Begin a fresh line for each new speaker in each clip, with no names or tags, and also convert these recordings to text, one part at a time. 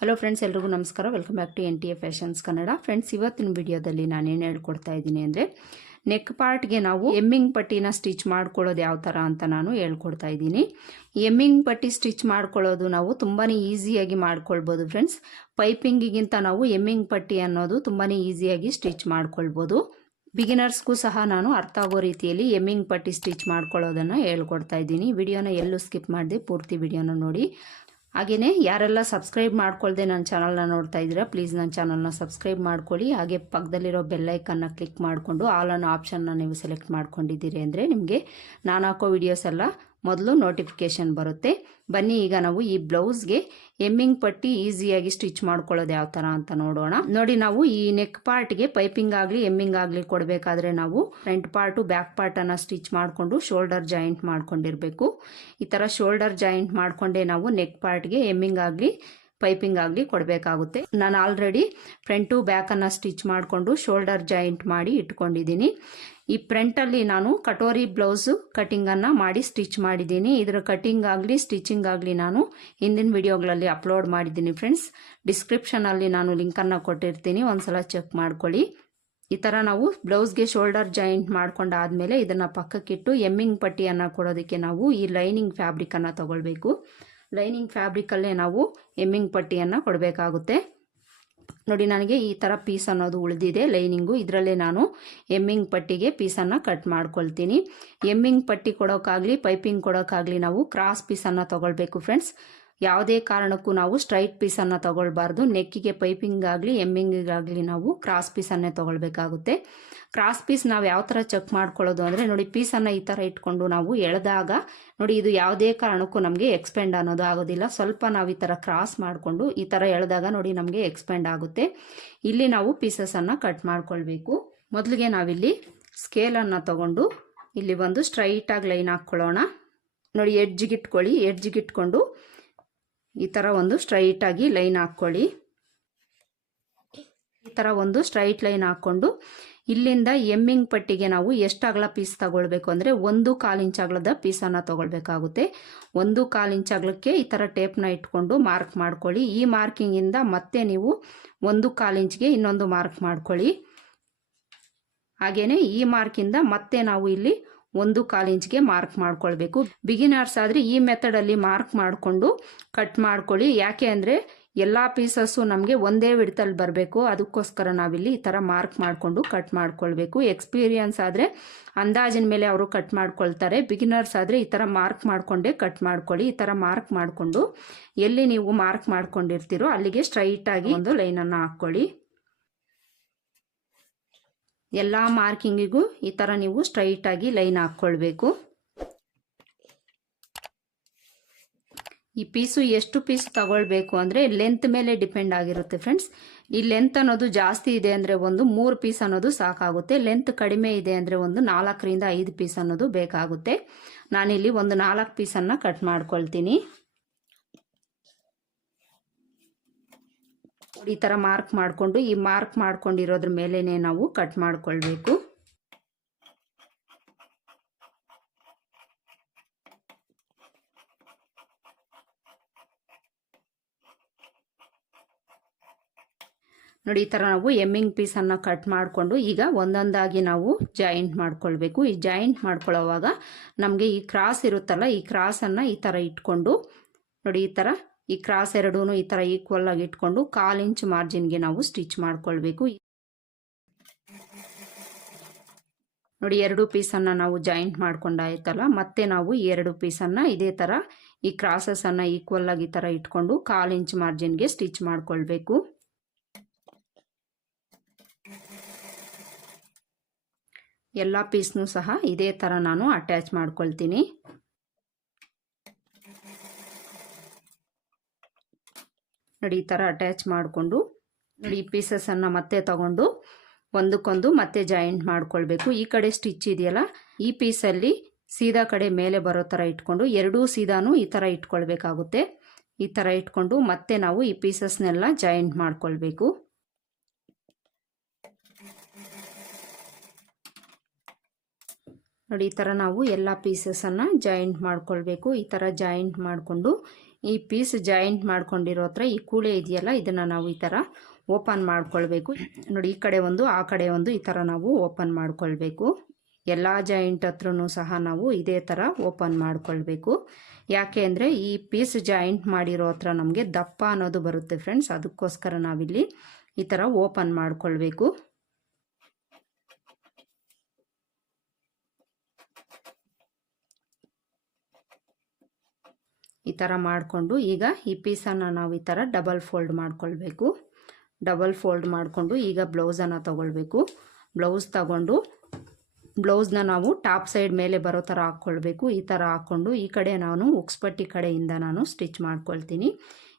Hello friends ಎಲ್ರಿಗೂ ನಮಸ್ಕಾರ. Welcome back to N T A fashions Kannada friends ಇವತ್ತಿನ ವಿಡಿಯೋದಲ್ಲಿ ನಾನೇನು ಹೇಳ್ಕೊಡ್ತಾ ಇದ್ದೀನಿ ಅಂದರೆ ನೆಕ್ ಪಾರ್ಟ್ಗೆ ನಾವು ಎಮ್ಮಿಂಗ್ ಪಟ್ಟಿನ ಸ್ಟಿಚ್ ಮಾಡ್ಕೊಳ್ಳೋದು ಯಾವ ಥರ ಅಂತ ನಾನು ಹೇಳ್ಕೊಡ್ತಾ ಇದ್ದೀನಿ. ಎಮ್ಮಿಂಗ್ ಪಟ್ಟಿ ಸ್ಟಿಚ್ ಮಾಡ್ಕೊಳ್ಳೋದು ನಾವು ತುಂಬಾ ಈಸಿಯಾಗಿ ಮಾಡ್ಕೊಳ್ಬೋದು ಫ್ರೆಂಡ್ಸ್ ಪೈಪಿಂಗಿಗಿಂತ ನಾವು ಎಮ್ಮಿಂಗ್ ಪಟ್ಟಿ ಅನ್ನೋದು ತುಂಬಾ ಈಸಿಯಾಗಿ ಸ್ಟಿಚ್ ಮಾಡ್ಕೊಳ್ಬೋದು. ಬಿಗಿನರ್ಸ್ಗೂ ಸಹ ನಾನು ಅರ್ಥ ಆಗೋ ರೀತಿಯಲ್ಲಿ ಎಮ್ಮಿಂಗ್ ಪಟ್ಟಿ ಸ್ಟಿಚ್ ಮಾಡ್ಕೊಳ್ಳೋದನ್ನು ಹೇಳ್ಕೊಡ್ತಾ ಇದ್ದೀನಿ. ವಿಡಿಯೋನ ಎಲ್ಲೂ ಸ್ಕಿಪ್ ಮಾಡಿದೆ ಪೂರ್ತಿ ವಿಡಿಯೋನ ನೋಡಿ. ಹಾಗೆಯೇ ಯಾರೆಲ್ಲ ಸಬ್ಸ್ಕ್ರೈಬ್ ಮಾಡ್ಕೊಳ್ದೆ ನನ್ನ ಚಾನಲ್ನ ನೋಡ್ತಾ ಇದ್ದೀರಾ ಪ್ಲೀಸ್ ನನ್ನ ಚಾನಲ್ನ ಸಬ್ಸ್ಕ್ರೈಬ್ ಮಾಡ್ಕೊಳ್ಳಿ. ಹಾಗೆ ಪಕ್ಕದಲ್ಲಿರೋ ಬೆಲ್ಲೈಕನ್ನ ಕ್ಲಿಕ್ ಮಾಡಿಕೊಂಡು ಆಲ್ ಅನ್ನೋ ಆಪ್ಷನ್ನ ನೀವು ಸೆಲೆಕ್ಟ್ ಮಾಡ್ಕೊಂಡಿದ್ದೀರಿ ಅಂದರೆ ನಿಮಗೆ ನಾನು ಹಾಕೋ ವಿಡಿಯೋಸ್ ಎಲ್ಲ ಮೊದಲು ನೋಟಿಫಿಕೇಶನ್ ಬರುತ್ತೆ. ಬನ್ನಿ, ಈಗ ನಾವು ಈ ಬ್ಲೌಸ್ಗೆ ಎಮ್ಮಿಂಗ್ ಪಟ್ಟಿ ಈಸಿಯಾಗಿ ಸ್ಟಿಚ್ ಮಾಡ್ಕೊಳ್ಳೋದು ಯಾವ ಥರ ಅಂತ ನೋಡೋಣ. ನೋಡಿ, ನಾವು ಈ ನೆಕ್ ಪಾರ್ಟ್ಗೆ ಪೈಪಿಂಗ್ ಆಗಲಿ ಎಮ್ಮಿಂಗ್ ಆಗಲಿ ಕೊಡಬೇಕಾದ್ರೆ ನಾವು ಫ್ರಂಟ್ ಪಾರ್ಟು ಬ್ಯಾಕ್ ಪಾರ್ಟನ್ನು ಸ್ಟಿಚ್ ಮಾಡಿಕೊಂಡು ಶೋಲ್ಡರ್ ಜಾಯಿಂಟ್ ಮಾಡ್ಕೊಂಡಿರಬೇಕು. ಈ ಥರ ಶೋಲ್ಡರ್ ಜಾಯಿಂಟ್ ಮಾಡಿಕೊಂಡೇ ನಾವು ನೆಕ್ ಪಾರ್ಟ್ಗೆ ಎಮ್ಮಿಂಗ್ ಆಗಲಿ ಪೈಪಿಂಗ್ ಆಗಲಿ ಕೊಡಬೇಕಾಗುತ್ತೆ. ನಾನು ಆಲ್ರೆಡಿ ಫ್ರಂಟು ಬ್ಯಾಕನ್ನು ಸ್ಟಿಚ್ ಮಾಡಿಕೊಂಡು ಶೋಲ್ಡರ್ ಜಾಯಿಂಟ್ ಮಾಡಿ ಇಟ್ಕೊಂಡಿದ್ದೀನಿ. ಈ ಫ್ರಂಟಲ್ಲಿ ನಾನು ಕಟೋರಿ ಬ್ಲೌಸು ಕಟಿಂಗನ್ನು ಮಾಡಿ ಸ್ಟಿಚ್ ಮಾಡಿದ್ದೀನಿ. ಇದರ ಕಟಿಂಗ್ ಆಗಲಿ ಸ್ಟಿಚಿಂಗ್ ಆಗಲಿ ನಾನು ಹಿಂದಿನ ವಿಡಿಯೋಗಳಲ್ಲಿ ಅಪ್ಲೋಡ್ ಮಾಡಿದ್ದೀನಿ ಫ್ರೆಂಡ್ಸ್ ಡಿಸ್ಕ್ರಿಪ್ಷನಲ್ಲಿ ನಾನು ಲಿಂಕನ್ನು ಕೊಟ್ಟಿರ್ತೀನಿ. ಒಂದ್ಸಲ ಚೆಕ್ ಮಾಡ್ಕೊಳ್ಳಿ. ಈ ಥರ ನಾವು ಬ್ಲೌಸ್ಗೆ ಶೋಲ್ಡರ್ ಜಾಯಿಂಟ್ ಮಾಡ್ಕೊಂಡಾದ್ಮೇಲೆ ಇದನ್ನು ಪಕ್ಕಕ್ಕಿಟ್ಟು ಎಮ್ಮಿಂಗ್ ಪಟ್ಟಿಯನ್ನು ಕೊಡೋದಕ್ಕೆ ನಾವು ಈ ಲೈನಿಂಗ್ ಫ್ಯಾಬ್ರಿಕನ್ನು ತಗೊಳ್ಬೇಕು. ಲೈನಿಂಗ್ ಫ್ಯಾಬ್ರಿಕಲ್ಲೇ ನಾವು ಎಮ್ಮಿಂಗ್ ಪಟ್ಟಿಯನ್ನು ಕೊಡಬೇಕಾಗುತ್ತೆ. ನೋಡಿ, ನನಗೆ ಈ ಥರ ಪೀಸ್ ಅನ್ನೋದು ಉಳಿದಿದೆ, ಲೈನಿಂಗು. ಇದರಲ್ಲೇ ನಾನು ಎಮ್ಮಿಂಗ್ ಪಟ್ಟಿಗೆ ಪೀಸನ್ನು ಕಟ್ ಮಾಡ್ಕೊಳ್ತೀನಿ. ಎಮ್ಮಿಂಗ್ ಪಟ್ಟಿ ಕೊಡೋಕ್ಕಾಗಲಿ ಪೈಪಿಂಗ್ ಕೊಡೋಕ್ಕಾಗಲಿ ನಾವು ಕ್ರಾಸ್ ಪೀಸನ್ನು ತೊಗೊಳ್ಬೇಕು, ಫ್ರೆಂಡ್ಸ್. ಯಾವುದೇ ಕಾರಣಕ್ಕೂ ನಾವು ಸ್ಟ್ರೈಟ್ ಪೀಸನ್ನು ತಗೊಳ್ಬಾರ್ದು. ನೆಕ್ಕಿಗೆ ಪೈಪಿಂಗ್ ಆಗಲಿ ಎಮ್ಮಿಂಗಿಗಾಗಲಿ ನಾವು ಕ್ರಾಸ್ ಪೀಸನ್ನೇ ತಗೊಳ್ಬೇಕಾಗುತ್ತೆ. ಕ್ರಾಸ್ ಪೀಸ್ ನಾವು ಯಾವ ಥರ ಚೆಕ್ ಮಾಡ್ಕೊಳ್ಳೋದು ಅಂದರೆ ನೋಡಿ ಪೀಸನ್ನು ಈ ಥರ ಇಟ್ಕೊಂಡು ನಾವು ಎಳೆದಾಗ ನೋಡಿ ಇದು ಯಾವುದೇ ಕಾರಣಕ್ಕೂ ನಮಗೆ ಎಕ್ಸ್ಪೆಂಡ್ ಅನ್ನೋದು ಆಗೋದಿಲ್ಲ. ಸ್ವಲ್ಪ ನಾವು ಈ ಥರ ಕ್ರಾಸ್ ಮಾಡಿಕೊಂಡು ಈ ಥರ ಎಳೆದಾಗ ನೋಡಿ ನಮಗೆ ಎಕ್ಸ್ಪೆಂಡ್ ಆಗುತ್ತೆ. ಇಲ್ಲಿ ನಾವು ಪೀಸಸನ್ನು ಕಟ್ ಮಾಡ್ಕೊಳ್ಬೇಕು. ಮೊದಲಿಗೆ ನಾವಿಲ್ಲಿ ಸ್ಕೇಲನ್ನು ತಗೊಂಡು ಇಲ್ಲಿ ಒಂದು ಸ್ಟ್ರೈಟಾಗಿ ಲೈನ್ ಹಾಕ್ಕೊಳ್ಳೋಣ. ನೋಡಿ ಎಡ್ಜಿಗಿಟ್ಕೊಳ್ಳಿ ಎಡ್ಜಿಗಿಟ್ಕೊಂಡು ಈ ಥರ ಒಂದು ಸ್ಟ್ರೈಟಾಗಿ ಲೈನ್ ಹಾಕ್ಕೊಳ್ಳಿ. ಈ ಥರ ಒಂದು ಸ್ಟ್ರೈಟ್ ಲೈನ್ ಹಾಕ್ಕೊಂಡು ಇಲ್ಲಿಂದ ಎಮ್ಮಿಂಗ್ ಪಟ್ಟಿಗೆ ನಾವು ಎಷ್ಟು ಅಗಲ ಪೀಸ್ ತಗೊಳ್ಬೇಕು ಅಂದರೆ ಒಂದು ಕಾಲು ಇಂಚ್ ಅಗಲದ ಪೀಸನ್ನು ತಗೊಳ್ಬೇಕಾಗುತ್ತೆ. ಒಂದು ಕಾಲು ಇಂಚ್ ಅಗಲಕ್ಕೆ ಈ ಥರ ಟೇಪ್ನ ಇಟ್ಕೊಂಡು ಮಾರ್ಕ್ ಮಾಡ್ಕೊಳ್ಳಿ. ಈ ಮಾರ್ಕಿಂಗಿಂದ ಮತ್ತೆ ನೀವು ಒಂದು ಕಾಲು ಇಂಚ್ಗೆ ಇನ್ನೊಂದು ಮಾರ್ಕ್ ಮಾಡ್ಕೊಳ್ಳಿ. ಹಾಗೆಯೇ ಈ ಮಾರ್ಕಿಂದ ಮತ್ತೆ ನಾವು ಇಲ್ಲಿ ಒಂದು ಕಾಲು ಇಂಚ್ಗೆ ಮಾರ್ಕ್ ಮಾಡ್ಕೊಳ್ಬೇಕು. ಬಿಗಿನರ್ಸ್ ಆದರೆ ಈ ಮೆಥಡಲ್ಲಿ ಮಾರ್ಕ್ ಮಾಡಿಕೊಂಡು ಕಟ್ ಮಾಡ್ಕೊಳ್ಳಿ. ಯಾಕೆ ಅಂದರೆ ಎಲ್ಲ ಪೀಸಸ್ಸು ನಮಗೆ ಒಂದೇ ವಿಡ್ತಲ್ಲಿ ಬರಬೇಕು. ಅದಕ್ಕೋಸ್ಕರ ನಾವಿಲ್ಲಿ ಈ ಥರ ಮಾರ್ಕ್ ಮಾಡಿಕೊಂಡು ಕಟ್ ಮಾಡ್ಕೊಳ್ಬೇಕು. ಎಕ್ಸ್ಪೀರಿಯನ್ಸ್ ಆದರೆ ಅಂದಾಜಿನ ಮೇಲೆ ಅವರು ಕಟ್ ಮಾಡ್ಕೊಳ್ತಾರೆ. ಬಿಗಿನರ್ಸ್ ಆದರೆ ಈ ಥರ ಮಾರ್ಕ್ ಮಾಡಿಕೊಂಡೇ ಕಟ್ ಮಾಡ್ಕೊಳ್ಳಿ. ಈ ಥರ ಮಾರ್ಕ್ ಮಾಡಿಕೊಂಡು ಎಲ್ಲಿ ನೀವು ಮಾರ್ಕ್ ಮಾಡ್ಕೊಂಡಿರ್ತೀರೋ ಅಲ್ಲಿಗೆ ಸ್ಟ್ರೈಟಾಗಿ ಒಂದು ಲೈನನ್ನು ಹಾಕ್ಕೊಳ್ಳಿ. ಎಲ್ಲ ಮಾರ್ಕಿಂಗಿಗೂ ಈ ಥರ ನೀವು ಸ್ಟ್ರೈಟಾಗಿ ಲೈನ್ ಹಾಕ್ಕೊಳ್ಬೇಕು. ಈ ಪೀಸು ಎಷ್ಟು ಪೀಸ್ ತಗೊಳ್ಬೇಕು ಅಂದರೆ ಲೆಂತ್ ಮೇಲೆ ಡಿಪೆಂಡ್ ಆಗಿರುತ್ತೆ ಫ್ರೆಂಡ್ಸ್ ಈ ಲೆಂತ್ ಅನ್ನೋದು ಜಾಸ್ತಿ ಇದೆ ಅಂದರೆ ಒಂದು ಮೂರು ಪೀಸ್ ಅನ್ನೋದು ಸಾಕಾಗುತ್ತೆ. ಲೆಂತ್ ಕಡಿಮೆ ಇದೆ ಅಂದರೆ ಒಂದು ನಾಲ್ಕರಿಂದ ಐದು ಪೀಸ್ ಅನ್ನೋದು ಬೇಕಾಗುತ್ತೆ. ನಾನಿಲ್ಲಿ ಒಂದು ನಾಲ್ಕು ಪೀಸನ್ನು ಕಟ್ ಮಾಡ್ಕೊಳ್ತೀನಿ. ಈ ಥರ ಮಾರ್ಕ್ ಮಾಡಿಕೊಂಡು, ಈ ಮಾರ್ಕ್ ಮಾಡ್ಕೊಂಡಿರೋದ್ರ ಮೇಲೇ ನಾವು ಕಟ್ ಮಾಡ್ಕೊಳ್ಬೇಕು. ನೋಡಿ, ಈ ಥರ ನಾವು ಎಮ್ಮಿಂಗ್ ಪೀಸನ್ನು ಕಟ್ ಮಾಡಿಕೊಂಡು, ಈಗ ಒಂದೊಂದಾಗಿ ನಾವು ಜಾಯಿಂಟ್ ಮಾಡ್ಕೊಳ್ಬೇಕು. ಈ ಜಾಯಿಂಟ್ ಮಾಡ್ಕೊಳ್ಳೋವಾಗ ನಮಗೆ ಈ ಕ್ರಾಸ್ ಇರುತ್ತಲ್ಲ, ಈ ಕ್ರಾಸನ್ನು ಈ ಥರ ಇಟ್ಕೊಂಡು, ನೋಡಿ, ಈ ಥರ ಈ ಕ್ರಾಸ್ ಎರಡೂ ಈ ಥರ ಈಕ್ವಲ್ ಆಗಿ ಇಟ್ಕೊಂಡು ಕಾಲು ಇಂಚ್ ಮಾರ್ಜಿನ್ಗೆ ನಾವು ಸ್ಟಿಚ್ ಮಾಡ್ಕೊಳ್ಬೇಕು. ನೋಡಿ ಎರಡು ಪೀಸನ್ನು ನಾವು ಜಾಯಿಂಟ್ ಮಾಡ್ಕೊಂಡಾಯ್ತಲ್ಲ ಮತ್ತೆ ನಾವು ಈ ಎರಡು ಪೀಸನ್ನು ಇದೇ ಥರ ಈ ಕ್ರಾಸಸನ್ನು ಈಕ್ವಲ್ ಆಗಿ ಈ ಥರ ಇಟ್ಕೊಂಡು ಕಾಲು ಇಂಚ್ ಮಾರ್ಜಿನ್ಗೆ ಸ್ಟಿಚ್ ಮಾಡ್ಕೊಳ್ಬೇಕು. ಎಲ್ಲ ಪೀಸ್ನೂ ಸಹ ಇದೇ ಥರ ನಾನು ಅಟ್ಯಾಚ್ ಮಾಡ್ಕೊಳ್ತೀನಿ. ನೋಡಿ ಈ ಥರ ಅಟ್ಯಾಚ್ ಮಾಡಿಕೊಂಡು, ನೋಡಿ ಈ ಪೀಸಸನ್ನು ಮತ್ತೆ ತಗೊಂಡು, ಒಂದಕ್ಕೊಂದು ಮತ್ತೆ ಜಾಯಿಂಟ್ ಮಾಡ್ಕೊಳ್ಬೇಕು. ಈ ಕಡೆ ಸ್ಟಿಚ್ ಇದೆಯಲ್ಲ, ಈ ಪೀಸಲ್ಲಿ ಸೀದಾ ಕಡೆ ಮೇಲೆ ಬರೋ ಥರ ಇಟ್ಕೊಂಡು, ಎರಡೂ ಸೀದಾನೂ ಈ ಥರ ಇಟ್ಕೊಳ್ಬೇಕಾಗುತ್ತೆ. ಈ ಥರ ಇಟ್ಕೊಂಡು ಮತ್ತೆ ನಾವು ಈ ಪೀಸಸ್ನೆಲ್ಲ ಜಾಯಿಂಟ್ ಮಾಡ್ಕೊಳ್ಬೇಕು. ನೋಡಿ ಈ ಥರ ನಾವು ಎಲ್ಲ ಪೀಸಸನ್ನು ಜಾಯಿಂಟ್ ಮಾಡ್ಕೊಳ್ಬೇಕು. ಈ ಥರ ಜಾಯಿಂಟ್ ಮಾಡಿಕೊಂಡು ಈ ಪೀಸ್ ಜಾಯಿಂಟ್ ಮಾಡ್ಕೊಂಡಿರೋ ಹತ್ರ ಈ ಕೂಳೆ ಇದೆಯಲ್ಲ, ಇದನ್ನು ನಾವು ಈ ಥರ ಓಪನ್ ಮಾಡ್ಕೊಳ್ಬೇಕು. ನೋಡಿ, ಈ ಕಡೆ ಒಂದು, ಆ ಕಡೆ ಒಂದು, ಈ ಥರ ನಾವು ಓಪನ್ ಮಾಡ್ಕೊಳ್ಬೇಕು. ಎಲ್ಲ ಜಾಯಿಂಟ್ ಹತ್ರನೂ ಸಹ ನಾವು ಇದೇ ಥರ ಓಪನ್ ಮಾಡ್ಕೊಳ್ಬೇಕು. ಯಾಕೆ ಅಂದರೆ ಈ ಪೀಸ್ ಜಾಯಿಂಟ್ ಮಾಡಿರೋ ಹತ್ರ ನಮಗೆ ದಪ್ಪ ಅನ್ನೋದು ಬರುತ್ತೆ ಫ್ರೆಂಡ್ಸ್ ಅದಕ್ಕೋಸ್ಕರ ನಾವಿಲ್ಲಿ ಈ ಥರ ಓಪನ್ ಮಾಡ್ಕೊಳ್ಬೇಕು. ಈ ಥರ ಮಾಡಿಕೊಂಡು ಈಗ ಈ ಪೀಸನ್ನು ನಾವು ಈ ಥರ ಡಬಲ್ ಫೋಲ್ಡ್ ಮಾಡ್ಕೊಳ್ಬೇಕು. ಡಬಲ್ ಫೋಲ್ಡ್ ಮಾಡಿಕೊಂಡು ಈಗ ಬ್ಲೌಸನ್ನು ತಗೊಳ್ಬೇಕು. ಬ್ಲೌಸ್ ತಗೊಂಡು ಬ್ಲೌಸ್ನ ನಾವು ಟಾಪ್ ಸೈಡ್ ಮೇಲೆ ಬರೋ ಥರ ಹಾಕ್ಕೊಳ್ಬೇಕು. ಈ ಥರ ಹಾಕ್ಕೊಂಡು ಈ ಕಡೆ ನಾನು ಉಕ್ಸ್ಪಟ್ಟಿ ಕಡೆಯಿಂದ ನಾನು ಸ್ಟಿಚ್ ಮಾಡ್ಕೊಳ್ತೀನಿ.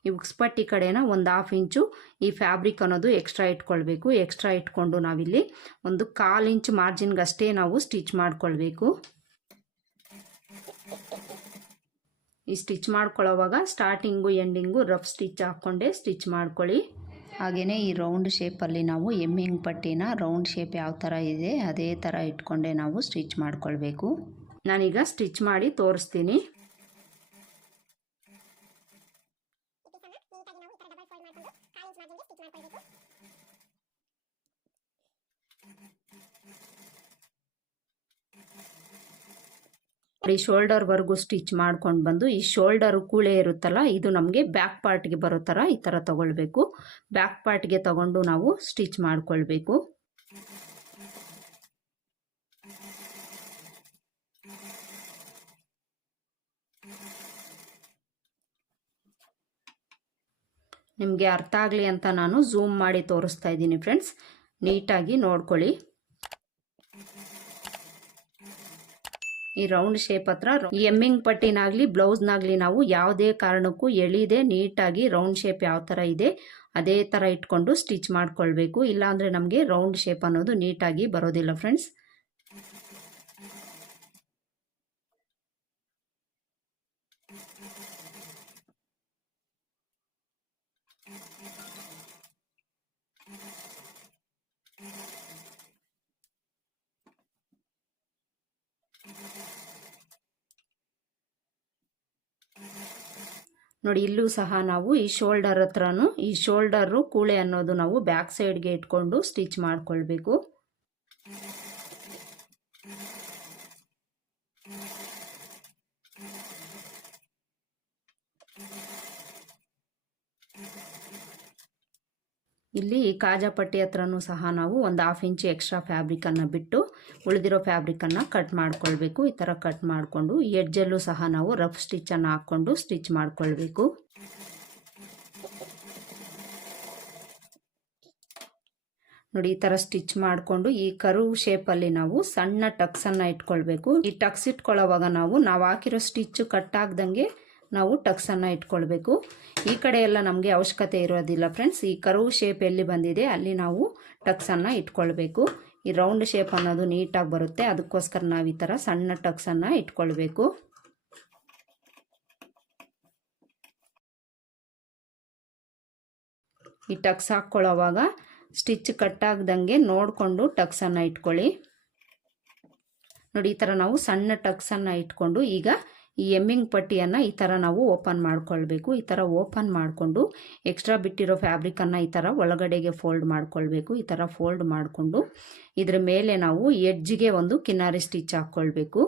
ಈ ಉಕ್ಸ್ಪಟ್ಟಿ ಕಡೆನ ಒಂದು ಹಾಫ್ ಇಂಚು ಈ ಫ್ಯಾಬ್ರಿಕ್ ಅನ್ನೋದು ಎಕ್ಸ್ಟ್ರಾ ಇಟ್ಕೊಳ್ಬೇಕು. ಎಕ್ಸ್ಟ್ರಾ ಇಟ್ಕೊಂಡು ನಾವಿಲ್ಲಿ ಒಂದು ಕಾಲು ಇಂಚ್ ಮಾರ್ಜಿನ್ಗಷ್ಟೇ ನಾವು ಸ್ಟಿಚ್ ಮಾಡ್ಕೊಳ್ಬೇಕು. ಈ ಸ್ಟಿಚ್ ಮಾಡ್ಕೊಳ್ಳೋವಾಗ ಸ್ಟಾರ್ಟಿಂಗು, ಎಂಡಿಂಗು ರಫ್ ಸ್ಟಿಚ್ ಹಾಕ್ಕೊಂಡೇ ಸ್ಟಿಚ್ ಮಾಡ್ಕೊಳ್ಳಿ. ಹಾಗೆಯೇ ಈ ರೌಂಡ್ ಶೇಪಲ್ಲಿ ನಾವು ಎಮ್ಮಿಂಗ್ ಪಟ್ಟಿನ ರೌಂಡ್ ಶೇಪ್ ಯಾವ ಥರ ಇದೆ, ಅದೇ ಥರ ಇಟ್ಕೊಂಡೆ ನಾವು ಸ್ಟಿಚ್ ಮಾಡ್ಕೊಳ್ಬೇಕು. ನಾನೀಗ ಸ್ಟಿಚ್ ಮಾಡಿ ತೋರಿಸ್ತೀನಿ. ಈ ಶೋಲ್ಡರ್ವರೆಗೂ ಸ್ಟಿಚ್ ಮಾಡ್ಕೊಂಡು ಬಂದು, ಈ ಶೋಲ್ಡರ್ ಕೂಳೆ ಇರುತ್ತಲ್ಲ, ಇದು ನಮಗೆ ಬ್ಯಾಕ್ ಪಾರ್ಟ್ಗೆ ಬರೋ ಥರ ಈ ಥರ ತೊಗೊಳ್ಬೇಕು. ಬ್ಯಾಕ್ ಪಾರ್ಟ್ಗೆ ತಗೊಂಡು ನಾವು ಸ್ಟಿಚ್ ಮಾಡ್ಕೊಳ್ಬೇಕು. ನಿಮಗೆ ಅರ್ಥ ಆಗಲಿ ಅಂತ ನಾನು ಝೂಮ್ ಮಾಡಿ ತೋರಿಸ್ತಾ ಇದ್ದೀನಿ ಫ್ರೆಂಡ್ಸ್ ನೀಟಾಗಿ ನೋಡ್ಕೊಳ್ಳಿ. ಈ ರೌಂಡ್ ಶೇಪ್ ಹತ್ರ ಎಮ್ಮಿಂಗ್ ಪಟ್ಟಿನಾಗ್ಲಿ ಬ್ಲೌಸ್ನಾಗ್ಲಿ ನಾವು ಯಾವುದೇ ಕಾರಣಕ್ಕೂ ಎಳಿದೆ ನೀಟಾಗಿ ರೌಂಡ್ ಶೇಪ್ ಯಾವ ಥರ ಇದೆ, ಅದೇ ಥರ ಇಟ್ಕೊಂಡು ಸ್ಟಿಚ್ ಮಾಡ್ಕೊಳ್ಬೇಕು. ಇಲ್ಲಾಂದರೆ ನಮಗೆ ರೌಂಡ್ ಶೇಪ್ ಅನ್ನೋದು ನೀಟಾಗಿ ಬರೋದಿಲ್ಲ ಫ್ರೆಂಡ್ಸ್ ನೋಡಿ, ಇಲ್ಲೂ ಸಹ ನಾವು ಈ ಶೋಲ್ಡರ್ ಹತ್ರನೂ, ಈ ಶೋಲ್ಡರು ಕೂಳೆ ಅನ್ನೋದು ನಾವು ಬ್ಯಾಕ್ ಸೈಡ್ಗೆ ಇಟ್ಕೊಂಡು ಸ್ಟಿಚ್ ಮಾಡ್ಕೊಳ್ಬೇಕು. ಇಲ್ಲಿ ಕಾಜಾ ಪಟ್ಟಿ ಹತ್ರನೂ ಸಹ ನಾವು ಒಂದು ಹಾಫ್ ಇಂಚು ಎಕ್ಸ್ಟ್ರಾ ಫ್ಯಾಬ್ರಿಕನ್ನು ಬಿಟ್ಟು ಉಳಿದಿರೋ ಫ್ಯಾಬ್ರಿಕನ್ನು ಕಟ್ ಮಾಡ್ಕೊಳ್ಬೇಕು. ಈ ಥರ ಕಟ್ ಮಾಡಿಕೊಂಡು ಎಡ್ಜಲ್ಲೂ ಸಹ ನಾವು ರಫ್ ಸ್ಟಿಚ್ಚನ್ನು ಹಾಕ್ಕೊಂಡು ಸ್ಟಿಚ್ ಮಾಡಿಕೊಳ್ಬೇಕು. ನೋಡಿ, ಈ ಥರ ಸ್ಟಿಚ್ ಮಾಡಿಕೊಂಡು ಈ ಕರು ಶೇಪಲ್ಲಿ ನಾವು ಸಣ್ಣ ಟಕ್ಸನ್ನು ಇಟ್ಕೊಳ್ಬೇಕು. ಈ ಟಕ್ಸ್ ಇಟ್ಕೊಳ್ಳೋವಾಗ ನಾವು ನಾವು ಹಾಕಿರೋ ಸ್ಟಿಚ್ಚು ಕಟ್ ಆಗ್ದಂಗೆ ನಾವು ಟಕ್ಸನ್ನು ಇಟ್ಕೊಳ್ಬೇಕು. ಈ ಕಡೆ ಎಲ್ಲ ನಮಗೆ ಅವಶ್ಯಕತೆ ಇರೋದಿಲ್ಲ ಫ್ರೆಂಡ್ಸ್. ಈ ಕರುವು ಶೇಪ್ ಎಲ್ಲಿ ಬಂದಿದೆ ಅಲ್ಲಿ ನಾವು ಟಕ್ಸನ್ನು ಇಟ್ಕೊಳ್ಬೇಕು. ಈ ರೌಂಡ್ ಶೇಪ್ ಅನ್ನೋದು ನೀಟಾಗಿ ಬರುತ್ತೆ. ಅದಕ್ಕೋಸ್ಕರ ನಾವು ಈ ಥರ ಸಣ್ಣ ಟಕ್ಸನ್ನು ಇಟ್ಕೊಳ್ಬೇಕು. ಈ ಟಕ್ಸ್ ಹಾಕ್ಕೊಳ್ಳೋವಾಗ ಸ್ಟಿಚ್ ಕಟ್ಟಾಗ್ದಂಗೆ ನೋಡಿಕೊಂಡು ಟಕ್ಸನ್ನು ಇಟ್ಕೊಳ್ಳಿ. ನೋಡಿ, ಈ ಥರ ನಾವು ಸಣ್ಣ ಟಕ್ಸನ್ನು ಇಟ್ಕೊಂಡು ಈಗ ಈ ಎಮ್ಮಿಂಗ್ ಪಟ್ಟಿಯನ್ನು ಈ ಥರ ನಾವು ಓಪನ್ ಮಾಡ್ಕೊಳ್ಬೇಕು. ಈ ಥರ ಓಪನ್ ಮಾಡಿಕೊಂಡು ಎಕ್ಸ್ಟ್ರಾ ಬಿಟ್ಟಿರೋ ಫ್ಯಾಬ್ರಿಕನ್ನು ಈ ಥರ ಒಳಗಡೆಗೆ ಫೋಲ್ಡ್ ಮಾಡ್ಕೊಳ್ಬೇಕು. ಈ ಥರ ಫೋಲ್ಡ್ ಮಾಡಿಕೊಂಡು ಇದ್ರ ಮೇಲೆ ನಾವು ಎಡ್ಜ್ಗೆ ಒಂದು ಕಿನ್ನಾರಿ ಸ್ಟಿಚ್ ಹಾಕ್ಕೊಳ್ಬೇಕು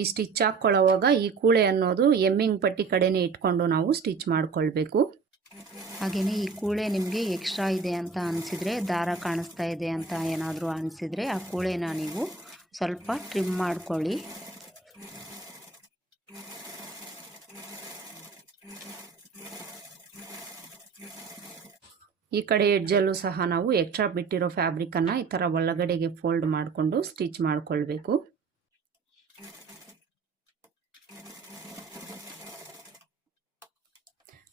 ಈ ಸ್ಟಿಚ್ ಹಾಕ್ಕೊಳ್ಳೋವಾಗ ಈ ಕೂಳೆ ಅನ್ನೋದು ಎಮ್ಮಿಂಗ್ ಪಟ್ಟಿ ಕಡೆನೇ ಇಟ್ಕೊಂಡು ನಾವು ಸ್ಟಿಚ್ ಮಾಡಿಕೊಳ್ಬೇಕು. ಹಾಗೆಯೇ ಈ ಕೂಳೆ ನಿಮಗೆ ಎಕ್ಸ್ಟ್ರಾ ಇದೆ ಅಂತ ಅನಿಸಿದರೆ ದಾರ ಕಾಣಿಸ್ತಾ ಇದೆ ಅಂತ ಏನಾದರೂ ಅನಿಸಿದರೆ ಆ ಕೂಳೆನ ನೀವು ಸ್ವಲ್ಪ ಟ್ರಿಮ್ ಮಾಡ್ಕೊಳ್ಳಿ. ಈ ಕಡೆ ಎಡ್ಜಲ್ಲೂ ಸಹ ನಾವು ಎಕ್ಸ್ಟ್ರಾ ಬಿಟ್ಟಿರೋ ಫ್ಯಾಬ್ರಿಕನ್ನು ಈ ಥರ ಒಳಗಡೆಗೆ ಫೋಲ್ಡ್ ಮಾಡಿಕೊಂಡು ಸ್ಟಿಚ್ ಮಾಡ್ಕೊಳ್ಬೇಕು.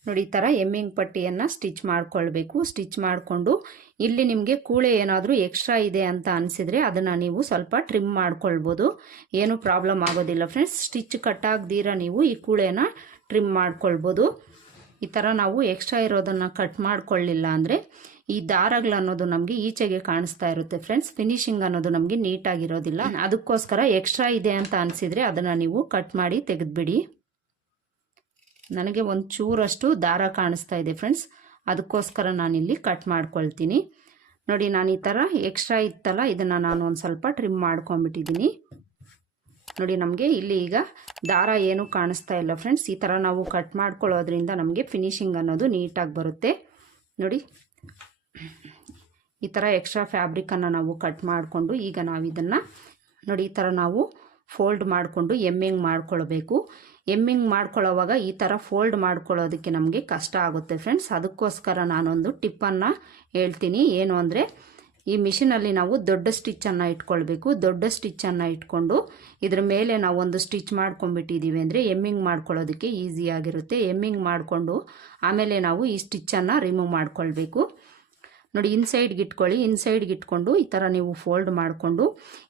ನೋಡಿ, ಈ ಥರ ಎಮ್ಮಿಂಗ್ ಪಟ್ಟಿಯನ್ನು ಸ್ಟಿಚ್ ಮಾಡ್ಕೊಳ್ಬೇಕು. ಸ್ಟಿಚ್ ಮಾಡಿಕೊಂಡು ಇಲ್ಲಿ ನಿಮಗೆ ಕೂಳೆ ಏನಾದರೂ ಎಕ್ಸ್ಟ್ರಾ ಇದೆ ಅಂತ ಅನಿಸಿದರೆ ಅದನ್ನು ನೀವು ಸ್ವಲ್ಪ ಟ್ರಿಮ್ ಮಾಡ್ಕೊಳ್ಬೋದು. ಏನು ಪ್ರಾಬ್ಲಮ್ ಆಗೋದಿಲ್ಲ ಫ್ರೆಂಡ್ಸ್ ಸ್ಟಿಚ್ ಕಟ್ಟಾಗ್ದಿರ ನೀವು ಈ ಕೂಳೆನ ಟ್ರಿಮ್ ಮಾಡ್ಕೊಳ್ಬೋದು. ಈ ಥರ ನಾವು ಎಕ್ಸ್ಟ್ರಾ ಇರೋದನ್ನು ಕಟ್ ಮಾಡ್ಕೊಳ್ಳಿಲ್ಲ ಅಂದರೆ ಈ ದಾರಗಳು ಅನ್ನೋದು ನಮಗೆ ಈಚೆಗೆ ಕಾಣಿಸ್ತಾ ಇರುತ್ತೆ ಫ್ರೆಂಡ್ಸ್ ಫಿನಿಶಿಂಗ್ ಅನ್ನೋದು ನಮಗೆ ನೀಟಾಗಿರೋದಿಲ್ಲ ಅದಕ್ಕೋಸ್ಕರ ಎಕ್ಸ್ಟ್ರಾ ಇದೆ ಅಂತ ಅನಿಸಿದರೆ ಅದನ್ನು ನೀವು ಕಟ್ ಮಾಡಿ ತೆಗೆದುಬಿಡಿ. ನನಗೆ ಒಂದು ಚೂರಷ್ಟು ದಾರ ಕಾಣಿಸ್ತಾ ಇದೆ ಫ್ರೆಂಡ್ಸ್. ಅದಕ್ಕೋಸ್ಕರ ನಾನಿಲ್ಲಿ ಕಟ್ ಮಾಡ್ಕೊಳ್ತೀನಿ. ನೋಡಿ, ನಾನು ಈ ಥರ ಎಕ್ಸ್ಟ್ರಾ ಇತ್ತಲ್ಲ, ಇದನ್ನು ನಾನು ಒಂದು ಸ್ವಲ್ಪ ಟ್ರಿಮ್ ಮಾಡ್ಕೊಂಬಿಟ್ಟಿದ್ದೀನಿ ನೋಡಿ, ನಮಗೆ ಇಲ್ಲಿ ಈಗ ದಾರ ಏನು ಕಾಣಿಸ್ತಾ ಇಲ್ಲ ಫ್ರೆಂಡ್ಸ್. ಈ ಥರ ನಾವು ಕಟ್ ಮಾಡ್ಕೊಳ್ಳೋದ್ರಿಂದ ನಮಗೆ ಫಿನಿಶಿಂಗ್ ಅನ್ನೋದು ನೀಟಾಗಿ ಬರುತ್ತೆ. ನೋಡಿ, ಈ ಥರ ಎಕ್ಸ್ಟ್ರಾ ಫ್ಯಾಬ್ರಿಕನ್ನು ನಾವು ಕಟ್ ಮಾಡಿಕೊಂಡು ಈಗ ನಾವು ಇದನ್ನು ನೋಡಿ, ಈ ಥರ ನಾವು ಫೋಲ್ಡ್ ಮಾಡಿಕೊಂಡು, ಎಮ್ಮಿಂಗ್ ಮಾಡ್ಕೊಳ್ಬೇಕು. ಎಮ್ಮಿಂಗ್ ಮಾಡ್ಕೊಳ್ಳೋವಾಗ ಈ ಥರ ಫೋಲ್ಡ್ ಮಾಡ್ಕೊಳ್ಳೋದಕ್ಕೆ ನಮಗೆ ಕಷ್ಟ ಆಗುತ್ತೆ ಫ್ರೆಂಡ್ಸ್. ಅದಕ್ಕೋಸ್ಕರ ನಾನೊಂದು ಟಿಪ್ಪನ್ನು ಹೇಳ್ತೀನಿ. ಏನು ಅಂದರೆ, ಈ ಮಿಷಿನಲ್ಲಿ ನಾವು ದೊಡ್ಡ ಸ್ಟಿಚ್ಚನ್ನು ಇಟ್ಕೊಳ್ಬೇಕು. ದೊಡ್ಡ ಸ್ಟಿಚ್ಚನ್ನು ಇಟ್ಕೊಂಡು ಇದ್ರ ಮೇಲೆ ನಾವು ಒಂದು ಸ್ಟಿಚ್ ಮಾಡ್ಕೊಂಡ್ಬಿಟ್ಟಿದ್ದೀವಿ ಅಂದರೆ ಎಮ್ಮಿಂಗ್ ಮಾಡ್ಕೊಳ್ಳೋದಕ್ಕೆ ಈಸಿಯಾಗಿರುತ್ತೆ ಎಮ್ಮಿಂಗ್ ಮಾಡಿಕೊಂಡು ಆಮೇಲೆ ನಾವು ಈ ಸ್ಟಿಚ್ಚನ್ನು ರಿಮೂವ್ ಮಾಡ್ಕೊಳ್ಬೇಕು. ನೋಡಿ ಇನ್ಸೈಡ್ಗೆ ಇಟ್ಕೊಳ್ಳಿ. ಇನ್ಸೈಡ್ಗೆ ಇಟ್ಕೊಂಡು ಈ ಥರ ನೀವು ಫೋಲ್ಡ್ ಮಾಡಿಕೊಂಡು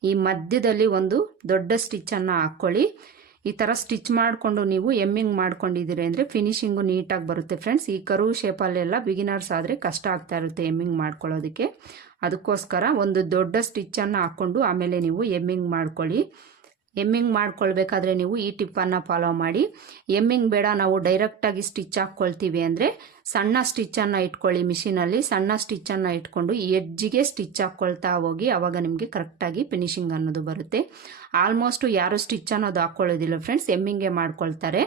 ಈ ಮಧ್ಯದಲ್ಲಿ ಒಂದು ದೊಡ್ಡ ಸ್ಟಿಚ್ಚನ್ನು ಹಾಕ್ಕೊಳ್ಳಿ. ಈ ಥರ ಸ್ಟಿಚ್ ಮಾಡಿಕೊಂಡು ನೀವು ಎಮ್ಮಿಂಗ್ ಮಾಡ್ಕೊಂಡಿದ್ದೀರಿ ಅಂದರೆ ಫಿನಿಶಿಂಗು ನೀಟಾಗಿ ಬರುತ್ತೆ ಫ್ರೆಂಡ್ಸ್ ಈ ಕರು ಶೇಪಲ್ಲೆಲ್ಲ ಬಿಗಿನರ್ಸ್ ಆದರೆ ಕಷ್ಟ ಆಗ್ತಾ ಇರುತ್ತೆ ಎಮ್ಮಿಂಗ್ ಮಾಡ್ಕೊಳ್ಳೋದಕ್ಕೆ. ಅದಕ್ಕೋಸ್ಕರ ಒಂದು ದೊಡ್ಡ ಸ್ಟಿಚ್ಚನ್ನು ಹಾಕ್ಕೊಂಡು ಆಮೇಲೆ ನೀವು ಎಮ್ಮಿಂಗ್ ಮಾಡ್ಕೊಳ್ಳಿ. ಎಮ್ಮಿಂಗ್ ಮಾಡ್ಕೊಳ್ಬೇಕಾದ್ರೆ ನೀವು ಈ ಟಿಪ್ಪನ್ನು ಫಾಲೋ ಮಾಡಿ. ಎಮ್ಮಿಂಗ್ ಬೇಡ, ನಾವು ಡೈರೆಕ್ಟಾಗಿ ಸ್ಟಿಚ್ ಹಾಕ್ಕೊಳ್ತೀವಿ ಅಂದರೆ ಸಣ್ಣ ಸ್ಟಿಚ್ಚನ್ನು ಇಟ್ಕೊಳ್ಳಿ ಮಿಷಿನಲ್ಲಿ. ಸಣ್ಣ ಸ್ಟಿಚ್ಚನ್ನು ಇಟ್ಕೊಂಡು ಈ ಎಡ್ಜಿಗೆ ಸ್ಟಿಚ್ ಹಾಕ್ಕೊಳ್ತಾ ಹೋಗಿ ಆವಾಗ ನಿಮಗೆ ಕರೆಕ್ಟಾಗಿ ಫಿನಿಶಿಂಗ್ ಅನ್ನೋದು ಬರುತ್ತೆ. ಆಲ್ಮೋಸ್ಟ್ ಯಾರು ಸ್ಟಿಚ್ ಅನ್ನೋದು ಹಾಕ್ಕೊಳ್ಳೋದಿಲ್ಲ ಫ್ರೆಂಡ್ಸ್, ಎಮ್ಮಿಂಗೆ ಮಾಡ್ಕೊಳ್ತಾರೆ.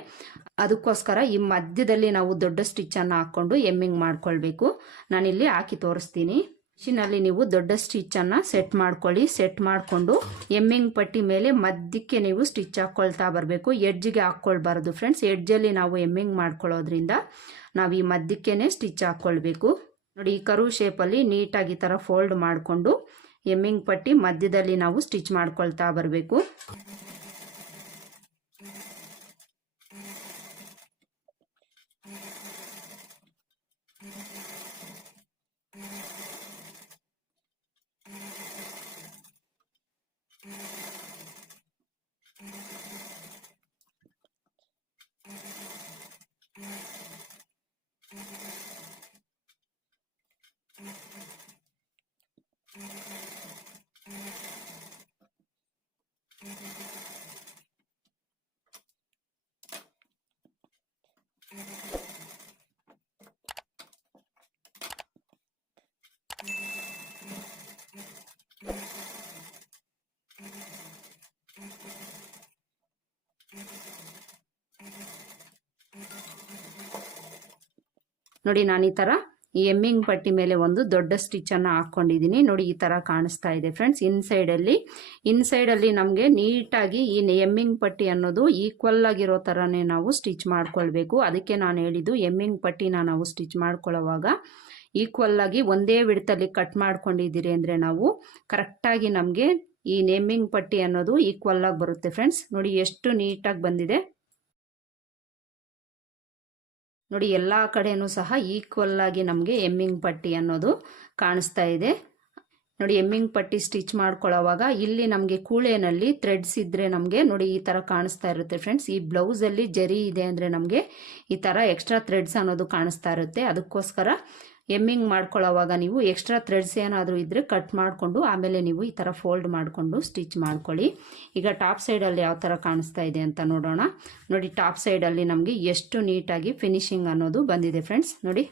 ಅದಕ್ಕೋಸ್ಕರ ಈ ಮಧ್ಯದಲ್ಲಿ ನಾವು ದೊಡ್ಡ ಸ್ಟಿಚ್ಚನ್ನು ಹಾಕ್ಕೊಂಡು ಎಮ್ಮಿಂಗ್ ಮಾಡ್ಕೊಳ್ಬೇಕು. ನಾನಿಲ್ಲಿ ಹಾಕಿ ತೋರಿಸ್ತೀನಿ. ಮಿಷಿನಲ್ಲಿ ನೀವು ದೊಡ್ಡ ಸ್ಟಿಚ್ಚನ್ನು ಸೆಟ್ ಮಾಡ್ಕೊಳ್ಳಿ. ಸೆಟ್ ಮಾಡಿಕೊಂಡು ಎಮ್ಮಿಂಗ್ ಪಟ್ಟಿ ಮೇಲೆ ಮಧ್ಯಕ್ಕೆ ನೀವು ಸ್ಟಿಚ್ ಹಾಕ್ಕೊಳ್ತಾ ಬರಬೇಕು. ಎಡ್ಜ್ಗೆ ಹಾಕ್ಕೊಳ್ಬಾರ್ದು ಫ್ರೆಂಡ್ಸ್ ಎಡ್ಜಲ್ಲಿ ನಾವು ಎಮ್ಮಿಂಗ್ ಮಾಡ್ಕೊಳ್ಳೋದ್ರಿಂದ ನಾವು ಈ ಮಧ್ಯಕ್ಕೇ ಸ್ಟಿಚ್ ಹಾಕ್ಕೊಳ್ಬೇಕು ನೋಡಿ, ಈ ಕರು ಶೇಪಲ್ಲಿ ನೀಟಾಗಿ ಥರ ಫೋಲ್ಡ್ ಮಾಡಿಕೊಂಡು ಎಮ್ಮಿಂಗ್ ಪಟ್ಟಿ ಮಧ್ಯದಲ್ಲಿ ನಾವು ಸ್ಟಿಚ್ ಮಾಡ್ಕೊಳ್ತಾ ಬರಬೇಕು. ನೋಡಿ ನಾನು ಈ ಥರ ಈ ಎಮ್ಮಿಂಗ್ ಪಟ್ಟಿ ಮೇಲೆ ಒಂದು ದೊಡ್ಡ ಸ್ಟಿಚ್ಚನ್ನು ಹಾಕ್ಕೊಂಡಿದ್ದೀನಿ ನೋಡಿ ಈ ಥರ ಕಾಣಿಸ್ತಾ ಇದೆ ಫ್ರೆಂಡ್ಸ್ ಇನ್ಸೈಡಲ್ಲಿ ಇನ್ಸೈಡಲ್ಲಿ ನಮಗೆ ನೀಟಾಗಿ ಈ ಎಮ್ಮಿಂಗ್ ಪಟ್ಟಿ ಅನ್ನೋದು ಈಕ್ವಲ್ ಆಗಿರೋ ಥರನೇ ನಾವು ಸ್ಟಿಚ್ ಮಾಡ್ಕೊಳ್ಬೇಕು. ಅದಕ್ಕೆ ನಾನು ಹೇಳಿದ್ದು ಎಮ್ಮಿಂಗ್ ಪಟ್ಟಿನ ನಾವು ಸ್ಟಿಚ್ ಮಾಡ್ಕೊಳ್ಳೋವಾಗ ಈಕ್ವಲ್ ಆಗಿ ಒಂದೇ ವಿಡ್ತಲ್ಲಿ ಕಟ್ ಮಾಡ್ಕೊಂಡಿದ್ದೀರಿ ಅಂದರೆ ನಾವು ಕರೆಕ್ಟಾಗಿ ನಮಗೆ ಈ ನೇಮಿಂಗ್ ಪಟ್ಟಿ ಅನ್ನೋದು ಈಕ್ವಲ್ ಆಗಿ ಬರುತ್ತೆ ಫ್ರೆಂಡ್ಸ್ ನೋಡಿ ಎಷ್ಟು ನೀಟಾಗಿ ಬಂದಿದೆ. ನೋಡಿ, ಎಲ್ಲ ಕಡೆಯೂ ಸಹ ಈಕ್ವಲ್ ಆಗಿ ನಮಗೆ ಎಮ್ಮಿಂಗ್ ಪಟ್ಟಿ ಅನ್ನೋದು ಕಾಣಿಸ್ತಾ ಇದೆ. ನೋಡಿ ಎಮ್ಮಿಂಗ್ ಪಟ್ಟಿ ಸ್ಟಿಚ್ ಮಾಡ್ಕೊಳ್ಳೋವಾಗ ಇಲ್ಲಿ ನಮಗೆ ಕೂಳೆನಲ್ಲಿ ಥ್ರೆಡ್ಸ್ ಇದ್ದರೆ ನಮಗೆ ನೋಡಿ, ಈ ಥರ ಕಾಣಿಸ್ತಾ ಇರುತ್ತೆ ಫ್ರೆಂಡ್ಸ್ ಈ ಬ್ಲೌಸಲ್ಲಿ ಜರಿ ಇದೆ ಅಂದರೆ ನಮಗೆ ಈ ಥರ ಎಕ್ಸ್ಟ್ರಾ ಥ್ರೆಡ್ಸ್ ಅನ್ನೋದು ಕಾಣಿಸ್ತಾ ಇರುತ್ತೆ. ಅದಕ್ಕೋಸ್ಕರ ಎಮ್ಮಿಂಗ್ ಮಾಡ್ಕೊಳ್ಳೋವಾಗ ನೀವು ಎಕ್ಸ್ಟ್ರಾ ಥ್ರೆಡ್ಸ್ ಏನಾದರೂ ಇದ್ದರೆ ಕಟ್ ಮಾಡಿಕೊಂಡು, ಆಮೇಲೆ ನೀವು ಈ ಥರ ಫೋಲ್ಡ್ ಮಾಡಿಕೊಂಡು ಸ್ಟಿಚ್ ಮಾಡ್ಕೊಳ್ಳಿ. ಈಗ ಟಾಪ್ ಸೈಡಲ್ಲಿ ಯಾವ ಥರ ಕಾಣಿಸ್ತಾ ಇದೆ ಅಂತ ನೋಡೋಣ. ನೋಡಿ ಟಾಪ್ ಸೈಡಲ್ಲಿ ನಮಗೆ ಎಷ್ಟು ನೀಟಾಗಿ ಫಿನಿಶಿಂಗ್ ಅನ್ನೋದು ಬಂದಿದೆ ಫ್ರೆಂಡ್ಸ್ ನೋಡಿ.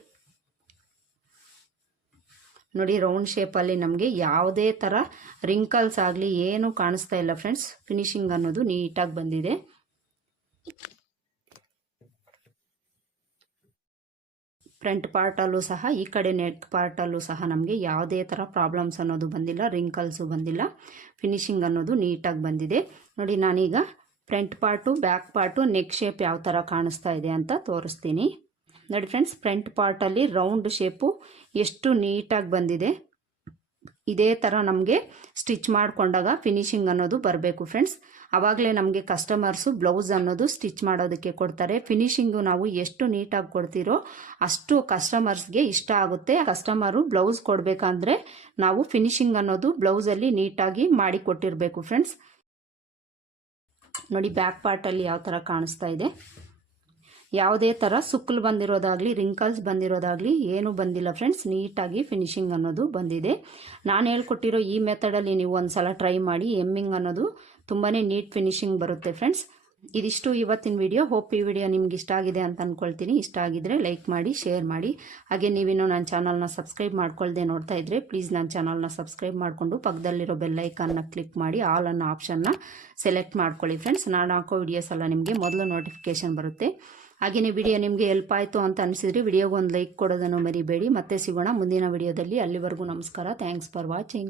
ನೋಡಿ ರೌಂಡ್ ಶೇಪಲ್ಲಿ ನಮಗೆ ಯಾವುದೇ ಥರ ರಿಂಕಲ್ಸ್ ಆಗಲಿ ಏನೂ ಕಾಣಿಸ್ತಾ ಇಲ್ಲ ಫ್ರೆಂಡ್ಸ್ ಫಿನಿಶಿಂಗ್ ಅನ್ನೋದು ನೀಟಾಗಿ ಬಂದಿದೆ. ಫ್ರಂಟ್ ಪಾರ್ಟಲ್ಲೂ ಸಹ, ಈ ಕಡೆ ನೆಕ್ ಪಾರ್ಟಲ್ಲೂ ಸಹ ನಮಗೆ ಯಾವುದೇ ಥರ ಪ್ರಾಬ್ಲಮ್ಸ್ ಅನ್ನೋದು ಬಂದಿಲ್ಲ ರಿಂಕಲ್ಸು ಬಂದಿಲ್ಲ. ಫಿನಿಶಿಂಗ್ ಅನ್ನೋದು ನೀಟಾಗಿ ಬಂದಿದೆ. ನೋಡಿ, ನಾನೀಗ front part back part neck shape ಯಾವ ಥರ ಕಾಣಿಸ್ತಾ ಇದೆ ಅಂತ ತೋರಿಸ್ತೀನಿ. ನೋಡಿ ಫ್ರೆಂಡ್ಸ್ ಫ್ರಂಟ್ ಪಾರ್ಟಲ್ಲಿ ರೌಂಡ್ ಶೇಪು ಎಷ್ಟು ನೀಟಾಗಿ ಬಂದಿದೆ. ಇದೇ ಥರ ನಮಗೆ ಸ್ಟಿಚ್ ಮಾಡಿಕೊಂಡಾಗ ಫಿನಿಶಿಂಗ್ ಅನ್ನೋದು ಬರಬೇಕು ಫ್ರೆಂಡ್ಸ್ ಆವಾಗಲೇ ನಮಗೆ ಕಸ್ಟಮರ್ಸು ಬ್ಲೌಸ್ ಅನ್ನೋದು ಸ್ಟಿಚ್ ಮಾಡೋದಕ್ಕೆ ಕೊಡ್ತಾರೆ. ಫಿನಿಶಿಂಗು ನಾವು ಎಷ್ಟು ನೀಟಾಗಿ ಕೊಡ್ತೀರೋ ಅಷ್ಟು ಕಸ್ಟಮರ್ಸ್ಗೆ ಇಷ್ಟ ಆಗುತ್ತೆ. ಕಸ್ಟಮರು ಬ್ಲೌಸ್ ಕೊಡಬೇಕಂದ್ರೆ ನಾವು ಫಿನಿಶಿಂಗ್ ಅನ್ನೋದು ಬ್ಲೌಸಲ್ಲಿ ನೀಟಾಗಿ ಮಾಡಿ ಕೊಟ್ಟಿರಬೇಕು ಫ್ರೆಂಡ್ಸ್ ನೋಡಿ ಬ್ಯಾಕ್ ಪಾರ್ಟಲ್ಲಿ ಯಾವ ಥರ ಕಾಣಿಸ್ತಾ ಇದೆ. ಯಾವುದೇ ಥರ ಸುಕ್ಕಲು ಬಂದಿರೋದಾಗಲಿ ರಿಂಕಲ್ಸ್ ಬಂದಿರೋದಾಗಲಿ ಏನೂ ಬಂದಿಲ್ಲ ಫ್ರೆಂಡ್ಸ್ ನೀಟಾಗಿ ಫಿನಿಶಿಂಗ್ ಅನ್ನೋದು ಬಂದಿದೆ. ನಾನು ಹೇಳ್ಕೊಟ್ಟಿರೋ ಈ ಮೆಥಡಲ್ಲಿ ನೀವು ಒಂದು ಸಲ ಟ್ರೈ ಮಾಡಿ ಎಮ್ಮಿಂಗ್ ಅನ್ನೋದು ತುಂಬಾ ನೀಟ್ ಫಿನಿಶಿಂಗ್ ಬರುತ್ತೆ ಫ್ರೆಂಡ್ಸ್ ಇದಿಷ್ಟು ಇವತ್ತಿನ ವಿಡಿಯೋ ಹೋಪ್ ಈ ವಿಡಿಯೋ ನಿಮ್ಗೆ ಇಷ್ಟ ಆಗಿದೆ ಅಂತ ಅಂದ್ಕೊಳ್ತೀನಿ ಇಷ್ಟ ಆಗಿದ್ರೆ ಲೈಕ್ ಮಾಡಿ ಶೇರ್ ಮಾಡಿ. ಹಾಗೆ ನೀವಿನ್ನು ನನ್ನ ಚಾನಲ್ನ ಸಬ್ಸ್ಕ್ರೈಬ್ ಮಾಡ್ಕೊಳ್ದೆ ನೋಡ್ತಾ ಇದ್ರೆ ಪ್ಲೀಸ್ ನನ್ನ ಚಾನಲ್ನ ಸಬ್ಸ್ಕ್ರೈಬ್ ಮಾಡಿಕೊಂಡು ಪಕ್ಕದಲ್ಲಿರೋ ಬೆಲ್ಲೈಕನ್ನ ಕ್ಲಿಕ್ ಮಾಡಿ ಆಲ್ ಅನ್ನೋ ಆಪ್ಷನ್ನ ಸೆಲೆಕ್ಟ್ ಮಾಡ್ಕೊಳ್ಳಿ ಫ್ರೆಂಡ್ಸ್ ನಾನು ಹಾಕೋ ವಿಡಿಯೋಸ್ ಎಲ್ಲ ನಿಮಗೆ ಮೊದಲು ನೋಟಿಫಿಕೇಶನ್ ಬರುತ್ತೆ. ಹಾಗೆಯೇ ವಿಡಿಯೋ ನಿಮಗೆ ಹೆಲ್ಪ್ ಆಯಿತು ಅಂತ ಅನಿಸಿದ್ರೆ ವಿಡಿಯೋಗೆ ಒಂದು ಲೈಕ್ ಕೊಡೋದನ್ನು ಮರಿಬೇಡಿ. ಮತ್ತೆ ಸಿಗೋಣ ಮುಂದಿನ ವಿಡಿಯೋದಲ್ಲಿ. ಅಲ್ಲಿವರೆಗೂ ನಮಸ್ಕಾರ. Thanks for watching